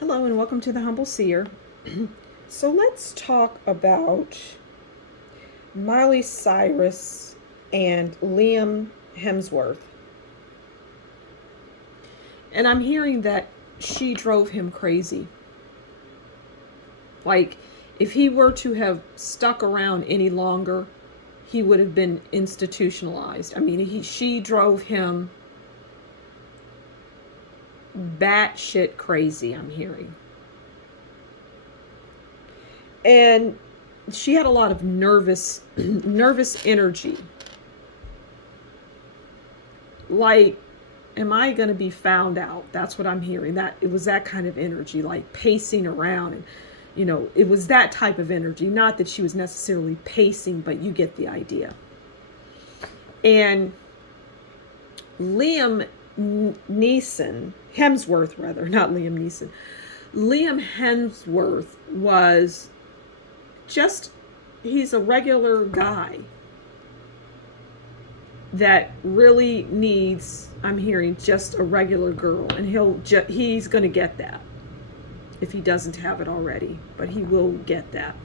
Hello and welcome to the Humble Seer. So let's talk about Miley Cyrus and Liam Hemsworth. And I'm hearing that she drove him crazy. Like, if he were to have stuck around any longer, he would have been institutionalized. I mean, she drove him batshit crazy, I'm hearing. And she had a lot of nervous energy. Like, am I going to be found out? That's what I'm hearing. That it was that kind of energy, like pacing around, and it was that type of energy. Not that she was necessarily pacing, but you get the idea. And Liam Neeson, Hemsworth rather, not Liam Neeson. Liam Hemsworth was he's a regular guy that really needs, I'm hearing, just a regular girl, and he's going to get that if he doesn't have it already, but he will get that.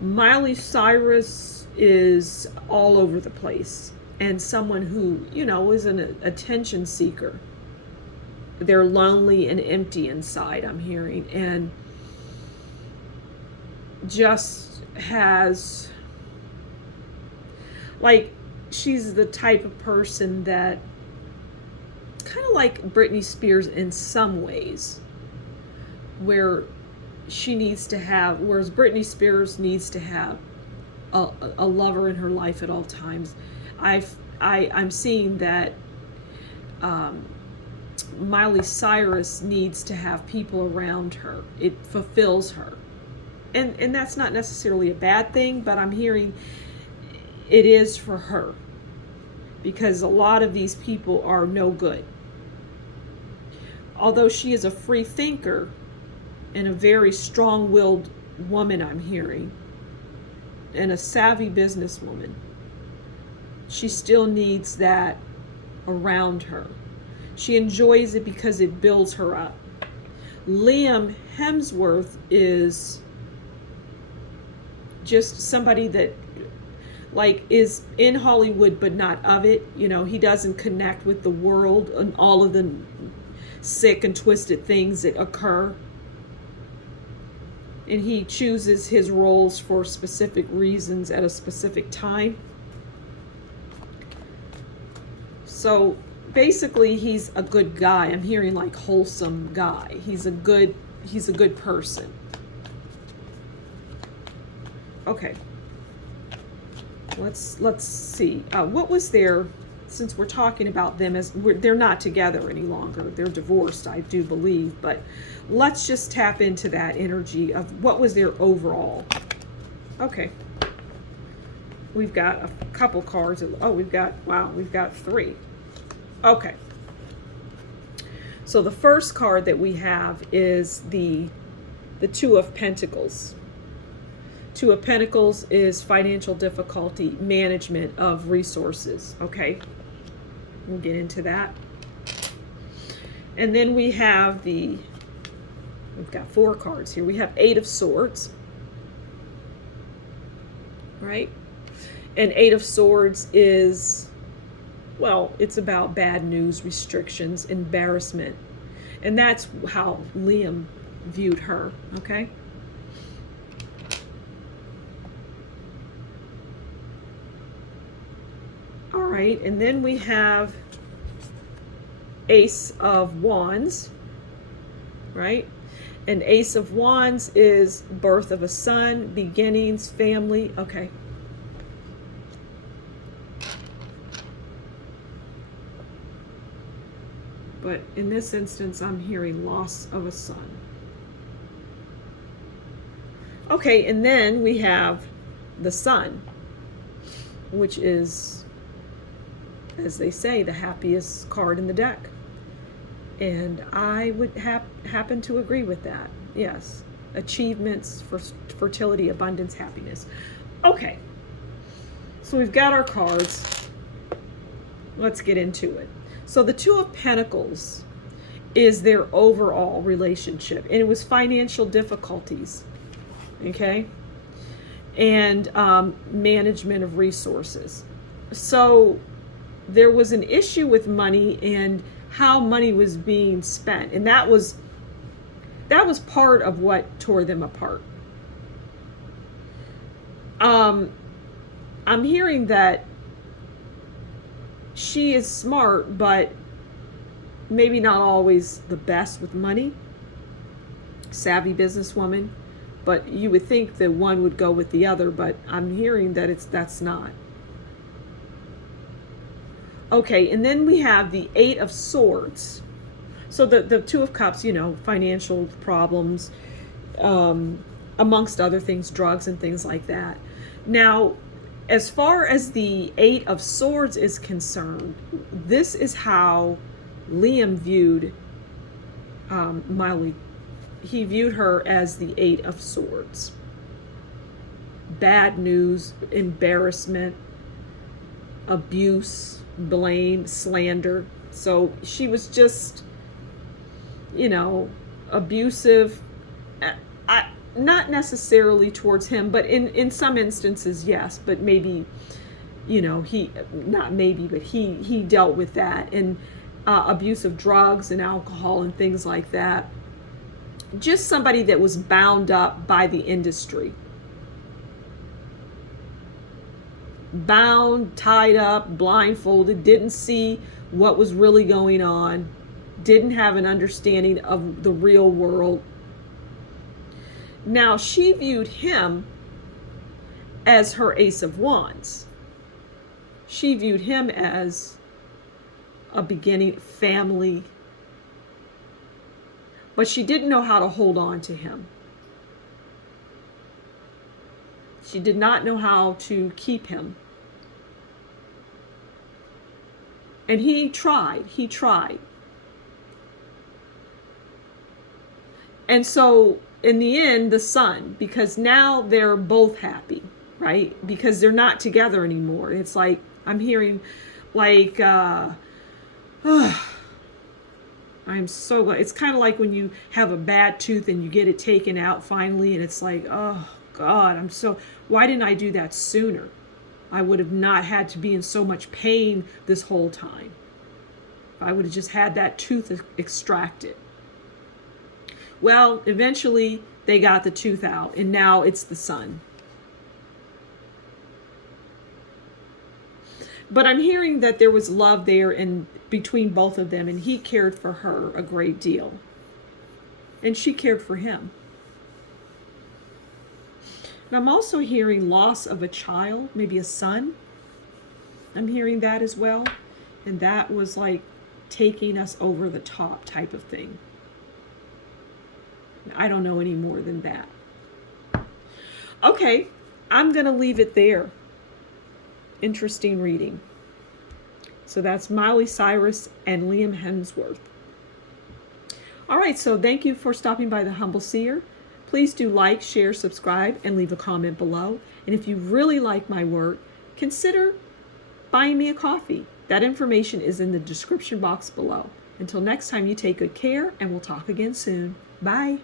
Miley Cyrus is all over the place, and someone who, is an attention seeker. They're lonely and empty inside, I'm hearing, and just has, like, she's the type of person that kind of like Britney Spears in some ways, where she needs to have, whereas Britney Spears needs to have a lover in her life at all times. I'm seeing that Miley Cyrus needs to have people around her. It fulfills her. And that's not necessarily a bad thing, but I'm hearing it is for her. Because a lot of these people are no good. Although she is a free thinker and a very strong-willed woman, I'm hearing, and a savvy businesswoman, she still needs that around her. She enjoys it because it builds her up. Liam Hemsworth is just somebody that, like, is in Hollywood but not of it. He doesn't connect with the world and all of the sick and twisted things that occur. And he chooses his roles for specific reasons at a specific time. So basically he's a good guy. I'm hearing like wholesome guy. He's a good person. Okay. Let's see. What was their, since we're talking about them, they're not together any longer. They're divorced, I do believe. But let's just tap into that energy of what was their overall. Okay. We've got a couple cards. Oh, we've got three. Okay. So the first card that we have is the Two of Pentacles. Two of Pentacles is financial difficulty, management of resources. Okay, we'll get into that. And then we have we've got four cards here. We have Eight of Swords, right? And Eight of Swords is, well, it's about bad news, restrictions, embarrassment. And that's how Liam viewed her, okay? Right, and then we have Ace of Wands, right? And Ace of Wands is birth of a son, beginnings, family. Okay. But in this instance, I'm hearing loss of a son. Okay, and then we have the Sun, which is, as they say, the happiest card in the deck. And I would happen to agree with that. Yes. Achievements, fertility, abundance, happiness. Okay. So we've got our cards. Let's get into it. So the Two of Pentacles is their overall relationship. And it was financial difficulties, okay? And management of resources. So there was an issue with money and how money was being spent. And that was part of what tore them apart. I'm hearing that she is smart, but maybe not always the best with money. Savvy businesswoman, but you would think that one would go with the other, but I'm hearing that that's not. Okay, and then we have the Eight of Swords. So the Two of Cups, financial problems, amongst other things, drugs and things like that. Now, as far as the Eight of Swords is concerned, this is how Liam viewed Miley. He viewed her as the Eight of Swords. Bad news, embarrassment, abuse, blame, slander. So she was just, abusive. Not necessarily towards him, but in some instances, yes. But maybe, he dealt with that. And abuse of drugs and alcohol and things like that. Just somebody that was bound up by the industry. Bound, tied up, blindfolded, didn't see what was really going on, didn't have an understanding of the real world. Now, she viewed him as her Ace of Wands. She viewed him as a beginning family, but she didn't know how to hold on to him. She did not know how to keep him. And he tried. And so in the end, the Sun, because now they're both happy, right? Because they're not together anymore. It's like, I'm hearing like, I'm so glad. It's kind of like when you have a bad tooth and you get it taken out finally, and it's like, oh God, why didn't I do that sooner? I would have not had to be in so much pain this whole time. I would have just had that tooth extracted. Well, eventually they got the tooth out, and now it's the Sun. But I'm hearing that there was love there in between both of them, and he cared for her a great deal. And she cared for him. And I'm also hearing loss of a child, maybe a son. I'm hearing that as well. And that was like taking us over the top type of thing. I don't know any more than that. Okay, I'm going to leave it there. Interesting reading. So that's Miley Cyrus and Liam Hemsworth. All right, so thank you for stopping by The Humble Seer. Please do like, share, subscribe, and leave a comment below. And if you really like my work, consider buying me a coffee. That information is in the description box below. Until next time, you take good care, and we'll talk again soon. Bye.